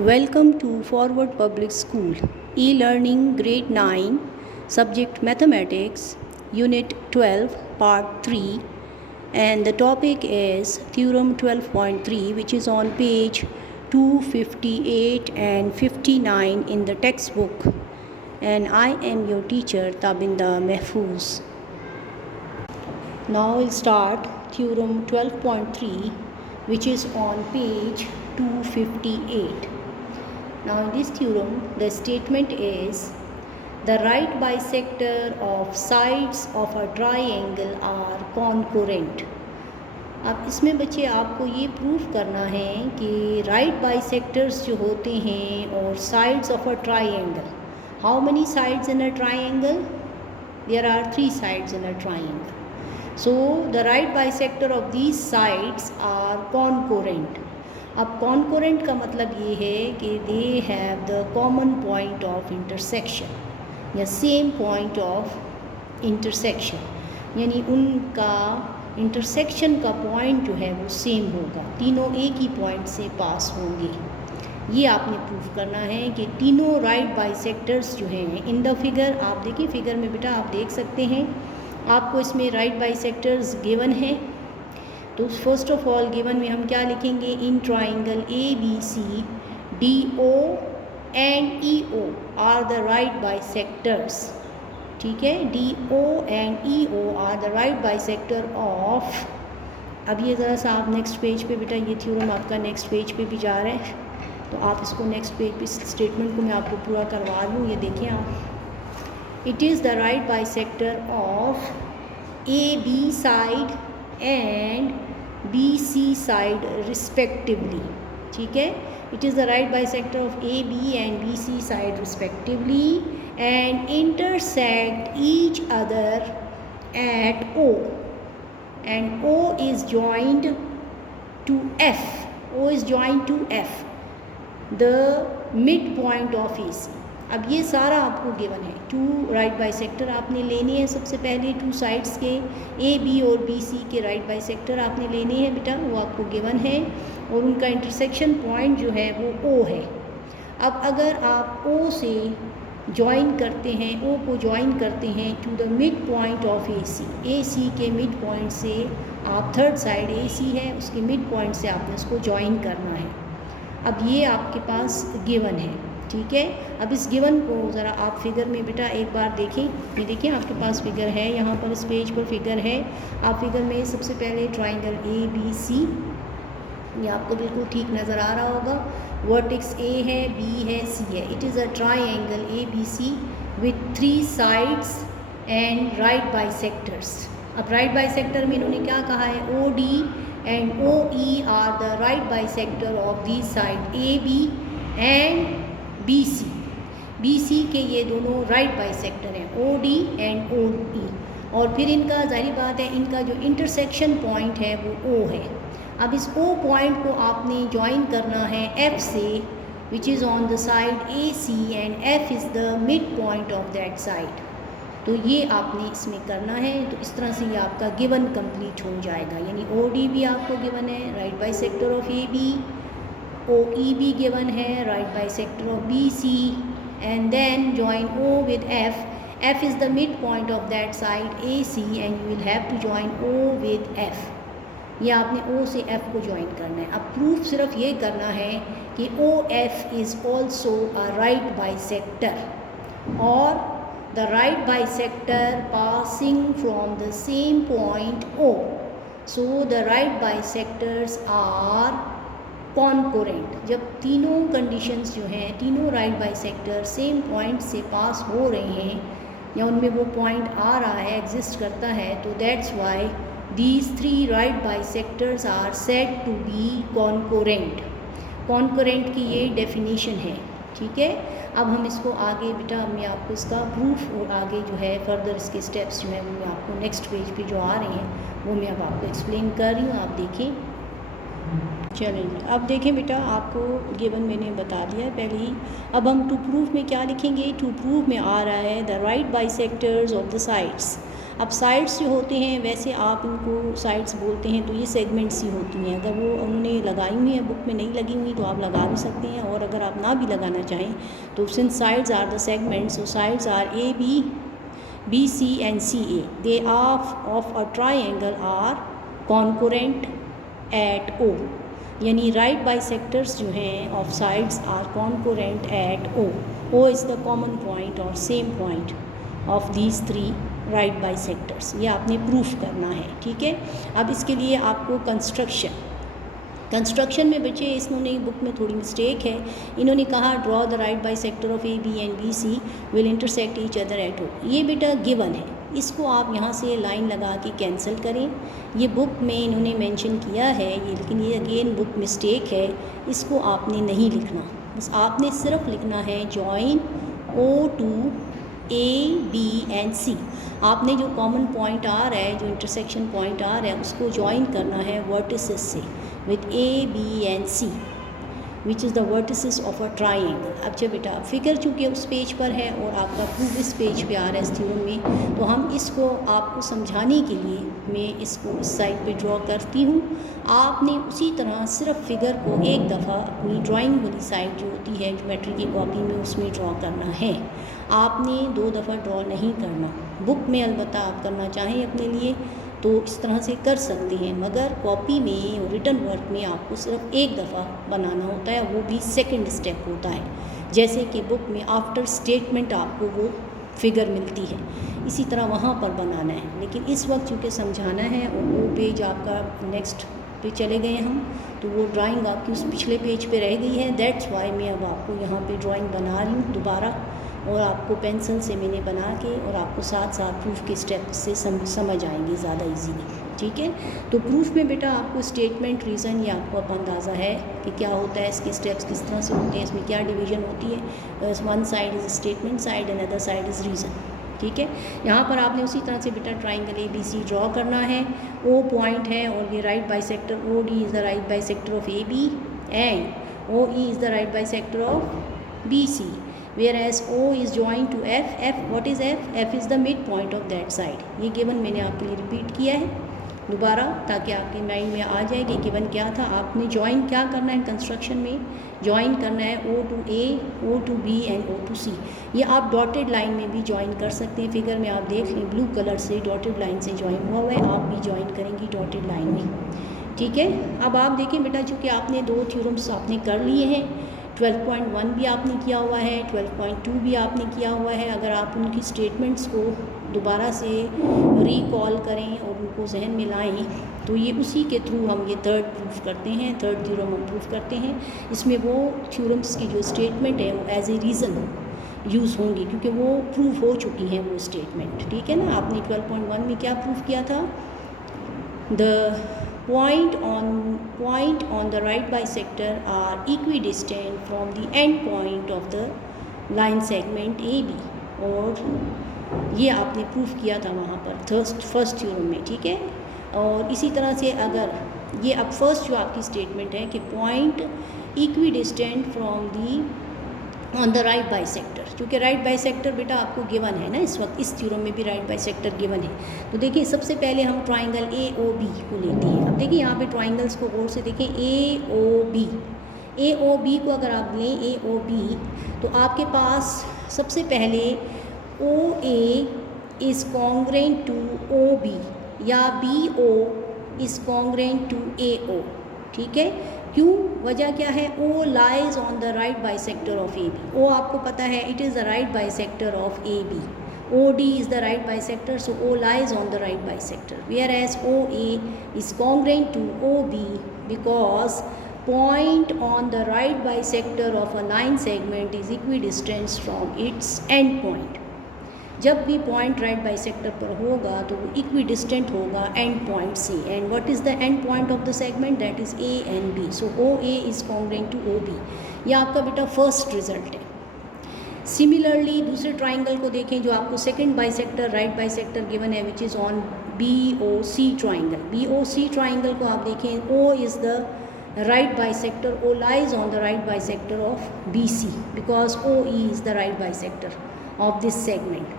Welcome to Forward Public School, e-learning grade 9, subject mathematics, unit 12, part 3, and the topic is theorem 12.3, which is on page 258 and 59 in the textbook. And I am your teacher, Tabinda Mehfooz. Now we'll start theorem 12.3, which is on page 258. Now in this theorem, the statement is the right bisector of sides of a triangle are concurrent. अब इसमें बच्चे आपको ये proof करना है कि right bisectors जो होते हैं और sides of a triangle, how many sides in a triangle? There are 3 sides in a triangle. So the right bisector of these sides are concurrent. अब concurrent का मतलब ये है कि they have the common point of intersection या same point of intersection, यानी उनका intersection का पॉइंट जो है वो सेम होगा, तीनों एक ही पॉइंट से पास होंगे. ये आपने प्रूफ करना है कि तीनों राइट बाइसेक्टर्स जो हैं इन द फिगर, आप देखिए फिगर में बेटा आप देख सकते हैं, आपको इसमें राइट बाइसेक्टर्स गिवन है. तो फर्स्ट ऑफ ऑल गिवन में हम क्या लिखेंगे? In triangle A B C D O and E O are the right bisectors. ठीक है, D O and E O are the right bisector of. अब ये ज़रा सा आप नेक्स्ट पेज पे बेटा, ये थ्योरम आपका नेक्स्ट पेज पे भी जा रहा है, तो आप इसको नेक्स्ट पेज पे स्टेटमेंट को मैं आपको पूरा करवा लूँ. ये देखिए आप, it is the right bisector of AB side and BC side respectively. ठीक है, it is the right bisector of AB and BC side respectively and intersect each other at O, and O is joined to F. O is joined to F, the midpoint of AC. अब ये सारा आपको given है. 2 right bisector आपने लेने हैं. सबसे पहले 2 साइड्स के ए बी और बी सी के राइट बाइसेक्टर आपने लेने हैं बेटा, वो आपको गिवन है, और उनका इंटरसेक्शन पॉइंट जो है वो ओ है. अब अगर आप ओ से ज्वाइन करते हैं, ओ को ज्वाइन करते हैं to the mid point of A C, A C के मिड पॉइंट से आप थर्ड साइड ए सी है उसके मिड पॉइंट से आपने उसको ज्वाइन करना है. अब ये आपके पास गिवन है. ठीक है, अब इस गिवन को ज़रा आप फिगर में बेटा एक बार देखें. ये देखिए आपके पास फिगर है, यहाँ पर इस पेज पर फिगर है. आप फिगर में सबसे पहले ट्राइंगल ए बी सी, ये आपको बिल्कुल ठीक नज़र आ रहा होगा. वर्टेक्स ए है, बी है, सी है. It is a triangle A B C with 3 sides and right bisectors. अब राइट बाइसेक्टर में इन्होंने क्या कहा है? O D and O E are the right bisector of the side A B and B C. B C के ये दोनों right bisector हैं, ओ डी एंड ओ ई. और फिर इनका जाहिर बात है इनका जो इंटरसेक्शन पॉइंट है वो ओ है. अब इस ओ पॉइंट को आपने ज्वाइन करना है एफ से, which is on the side A C, and F is the mid point of that side. तो ये आपने इसमें करना है. तो इस तरह से ये आपका गिवन कंप्लीट हो जाएगा. यानी ओ डी भी आपको गिवन है, right bisector of A B. O E भी गिवन है, right bisector of B C, and then join O with F. F is the mid point of that side A C, and you will have to join O with F. ये आपने ओ से F को join करना है. अब proof सिर्फ ये करना है कि O F is also a right bisector, और the right bisector passing from the same point O. So the right bisectors are concurrent. जब तीनों कंडीशंस जो हैं, तीनों राइट बाइसेक्टर सेम पॉइंट से पास हो रहे हैं या उनमें वो पॉइंट आ रहा है, एग्जिस्ट करता है, तो that's why these 3 right bisectors are said to be concurrent. Concurrent की ये डेफिनेशन है. ठीक है, अब हम इसको आगे बेटा, मैं आपको इसका प्रूफ और आगे जो है फर्दर इसके स्टेप्स जो हैं वो मैं आपको नेक्स्ट पेज पे जो आ रहे हैं वो मैं अब आपको एक्सप्लेन कर रही हूँ. आप देखिए. चलें, अब देखें बेटा, आपको गिवन मैंने बता दिया है पहले ही. अब हम टू प्रूफ में क्या लिखेंगे? टू प्रूफ में आ रहा है the right bisectors of the sides. अब साइड्स जो होते हैं वैसे आप इनको साइड्स बोलते हैं, तो ये सेगमेंट्स ही होती हैं। अगर वो उन्होंने लगाई हुई है, बुक में नहीं लगी हुई, तो आप लगा भी सकते हैं, और अगर आप ना भी लगाना चाहें तो since sides are the segments, so sides are A B, B C and C A, they are of a triangle are concurrent at O, यानी राइट बाइसेक्टर्स जो हैं of sides are concurrent at O. O is the common point और same point of these three right bisectors. ये आपने proof करना है, ठीक है। अब इसके लिए आपको कंस्ट्रक्शन में बच्चे इन्होंने बुक में थोड़ी मिस्टेक है। इन्होंने कहा draw the right bisector of A B and B C will intersect each other at O. ये बेटा गिवन है, इसको आप यहाँ से लाइन लगा के कैंसिल करें। ये बुक में इन्होंने मेंशन किया है ये, लेकिन ये अगेन बुक मिस्टेक है, इसको आपने नहीं लिखना। बस आपने सिर्फ लिखना है join O to A B and C. आपने जो कॉमन पॉइंट आ रहा है, जो इंटरसेक्शन पॉइंट आ रहा है, उसको ज्वाइन करना है वर्टिसेस से with A B and C which is the vertices of a triangle. अच्छा बेटा, फिगर चूँकि उस पेज पर है और आपका प्रूफ इस पेज पे आ रहा है इस थ्योरम में, तो हम इसको आपको समझाने के लिए मैं इसको इस साइड पे ड्रॉ करती हूँ। आपने उसी तरह सिर्फ फिगर को एक दफ़ा अपनी ड्राइंग वाली साइड जो होती है ज्योमेट्री की कॉपी में, उसमें ड्रॉ करना है। आपने 2 दफ़ा ड्रॉ नहीं करना। बुक में अलबत्ता आप करना चाहें अपने लिए तो इस तरह से कर सकते हैं, मगर कॉपी में और रिटन वर्क में आपको सिर्फ एक दफ़ा बनाना होता है, वो भी सेकंड स्टेप होता है। जैसे कि बुक में आफ्टर स्टेटमेंट आपको वो फिगर मिलती है, इसी तरह वहाँ पर बनाना है। लेकिन इस वक्त चूँकि समझाना है और वो पेज आपका नेक्स्ट पे चले गए हम, तो वो ड्राइंग आपकी उस पिछले पेज पे रह गई है। दैट्स वाई मैं अब आपको यहाँ पे ड्राइंग बना रही हूँ दोबारा, और आपको पेंसिल से मैंने बना के, और आपको साथ साथ प्रूफ के स्टेप से समझ आएंगे ज़्यादा इजीली, ठीक है। तो प्रूफ में बेटा आपको स्टेटमेंट, रीज़न, ये आपको अब अंदाज़ा है कि क्या होता है, इसके स्टेप्स किस तरह से होते हैं, इसमें क्या डिवीज़न होती है। One side is statement side and other side is reason, ठीक है। यहाँ पर आपने उसी तरह से बेटा triangle A B C draw करना है। ओ पॉइंट है और ये right bisector, O D is the right bisector of A B and O E is the right bisector of B C, whereas O is joined to F. F, what is F? F is the midpoint of that side. ये given मैंने आपके लिए repeat किया है दोबारा, ताकि आपके mind में आ जाए कि गिवन क्या था। आपने ज्वाइन क्या करना है कंस्ट्रक्शन में, ज्वाइन करना है O to A, O to B and O to C। ये आप डॉटेड लाइन में भी ज्वाइन कर सकते हैं। फिगर में आप देख लें ब्लू कलर से डॉटेड लाइन से ज्वाइन हुआ है, आप भी ज्वाइन करेंगी डॉटेड लाइन में, ठीक है। अब आप देखें बेटा, चूँकि आपने 2 थ्योरम्स आपने कर लिए हैं, 12.1 भी आपने किया हुआ है, 12.2 भी आपने किया हुआ है। अगर आप उनकी स्टेटमेंट्स को दोबारा से रिकॉल करें और उनको जहन में लाएं, तो ये उसी के थ्रू हम ये थर्ड प्रूफ करते हैं, थर्ड थ्योरम हम प्रूफ करते हैं। इसमें वो थ्योरम्स की जो स्टेटमेंट है वो एज ए रीज़न यूज़ होंगी, क्योंकि वो प्रूफ हो चुकी हैं वो स्टेटमेंट, ठीक है ना। आपने 12.1 में क्या प्रूफ किया था, the point on the right bisector are equidistant from the end point of the line segment AB, और ये आपने प्रूफ किया था वहाँ पर फर्स्ट थ्योरम में, ठीक है। और इसी तरह से अगर ये अब फर्स्ट जो आपकी स्टेटमेंट है कि point equidistant from the on the right bisector, क्योंकि राइट बाइसेक्टर बेटा आपको गिवन है ना इस वक्त, इस थ्योरम में भी राइट बाइसेक्टर गिवन है। तो देखिए सबसे पहले हम ट्राइंगल ए ओ बी को लेते हैं। अब देखिए यहाँ पे ट्राइंगल्स को गौर से देखें, ए ओ बी को अगर आप लें ए ओ बी, तो आपके पास सबसे पहले O A is congruent to O B, या B O is congruent to A O, ठीक है। क्यों, वजह क्या है, O lies on the right bisector of A B. O आपको पता है it is the right bisector of A B, O D is the right bisector, so O lies on the right bisector, whereas O A is congruent to O B because point on the right bisector of a line segment is equidistant from its end point। जब भी point right bisector पर होगा तो वो equidistant होगा end point से। And what is the end point of the segment, that is A and B, so O A is congruent to O B. ये आपका बेटा फर्स्ट रिजल्ट है। सिमिलरली दूसरे ट्राइंगल को देखें जो आपको second bisector right bisector given है, which is on B O C triangle. B O C triangle को आप देखें, O is the right bisector, O lies on the right bisector of BC because OE is the right bisector of this segment।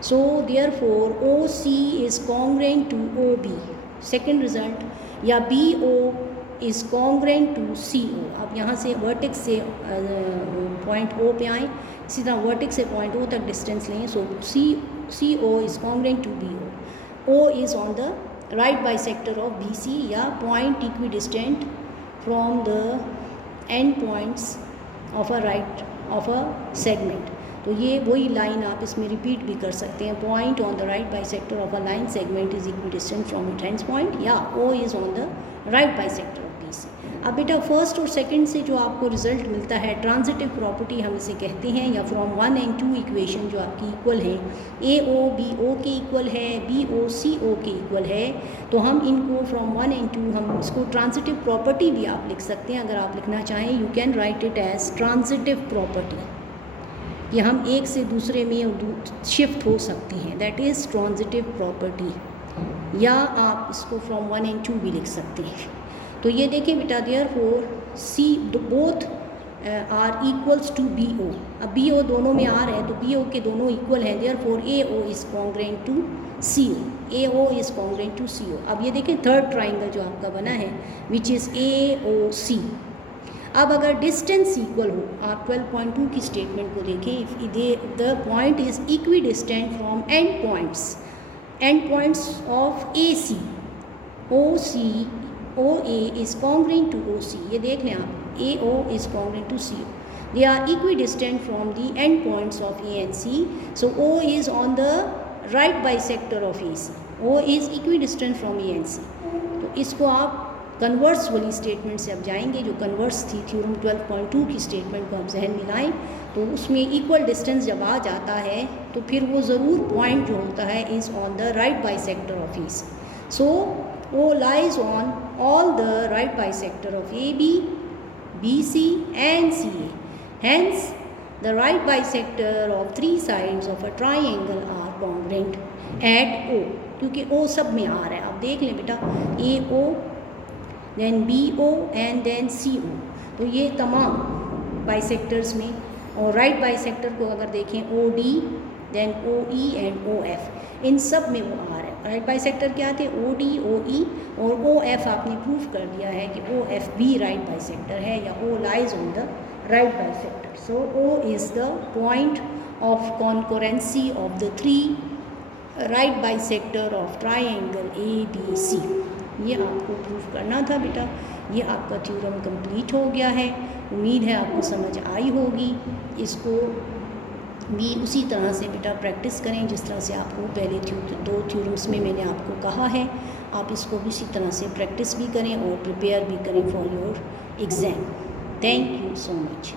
So therefore OC is congruent to OB. Second result, या BO is congruent to CO. अब यहाँ से vertex से point O पे आएँ, इसी तरह vertex से पॉइंट O तक डिस्टेंस लें. सो CO is congruent to BO. O is on the right bisector of BC, या point equidistant from the end points of a segment. तो ये वही लाइन आप इसमें रिपीट भी कर सकते हैं. Point on the right bisector of a line segment is equidistant from it and point, या O is on the right bisector of BC. अब बेटा फर्स्ट और सेकंड से जो आपको रिजल्ट मिलता है, ट्रांजिटिव प्रॉपर्टी हम इसे कहते हैं, या फ्रॉम 1 and 2 इक्वेशन जो आपकी इक्वल है, AO BO के इक्वल है, BO CO के इक्वल है, तो हम इनको फ्रॉम 1 and 2 हम इसको ट्रांजिटिव प्रॉपर्टी भी आप लिख सकते हैं. अगर आप लिखना चाहें, you can write it as transitive property, कि हम एक से दूसरे में शिफ्ट हो सकते हैं, दैट इज़ ट्रांजिटिव प्रॉपर्टी. या आप इसको फ्रॉम 1 and 2 भी लिख सकते हैं. तो ये देखिए बेटा, therefore C both are equals to BO. अब BO दोनों में आ रहे हैं, तो BO के दोनों इक्वल हैं, therefore AO is congruent to CO. AO is congruent to CO. अब ये देखिए थर्ड ट्राइंगल जो आपका बना है, विच इज़ AOC. अब अगर डिस्टेंस इक्वल हो, आप 12.2 की स्टेटमेंट को देखें, if the point is equidistant from end points of AC, OA is congruent to OC. ये देख लें आप, AO is congruent to CO. They are equidistant from the end points of A and C. So O is on the right bisector of AC. O is equidistant from A and C. तो इसको आप converse वाली statement से अब जाएंगे, जो converse थी theorem 12.2 की स्टेटमेंट को आप जहन में लाएँ, तो उसमें इक्वल डिस्टेंस जब आ जाता है, तो फिर वो ज़रूर पॉइंट जो होता है is on the right bisector of AC. So O lies on all the right bisector of AB, BC and CA. Hence, the right bisector of 3 sides of a triangle are congruent at O. क्योंकि O सब में आ रहा है. आप देख लें बेटा, AO, then BO and then CO. तो ये तमाम बाइसेक्टर्स में, और राइट बाइसेक्टर को अगर देखें, OD, then OE and OF, इन सब में वो आ रहा है. राइट बाइसेक्टर क्या थे? OD, OE और OF. आपने प्रूव कर दिया है कि OF भी राइट बाइसेक्टर है, या O lies on the right bisector. So O is the point of concurrency of the 3 right bisector of triangle ABC. ये आपको प्रूव करना था बेटा. ये आपका थ्योरम कंप्लीट हो गया है. उम्मीद है आपको समझ आई होगी. इसको भी उसी तरह से बेटा प्रैक्टिस करें जिस तरह से आपको पहले 2 थ्योरम्स में मैंने आपको कहा है. आप इसको भी उसी तरह से प्रैक्टिस भी करें और प्रिपेयर भी करें for your exam. Thank you so much.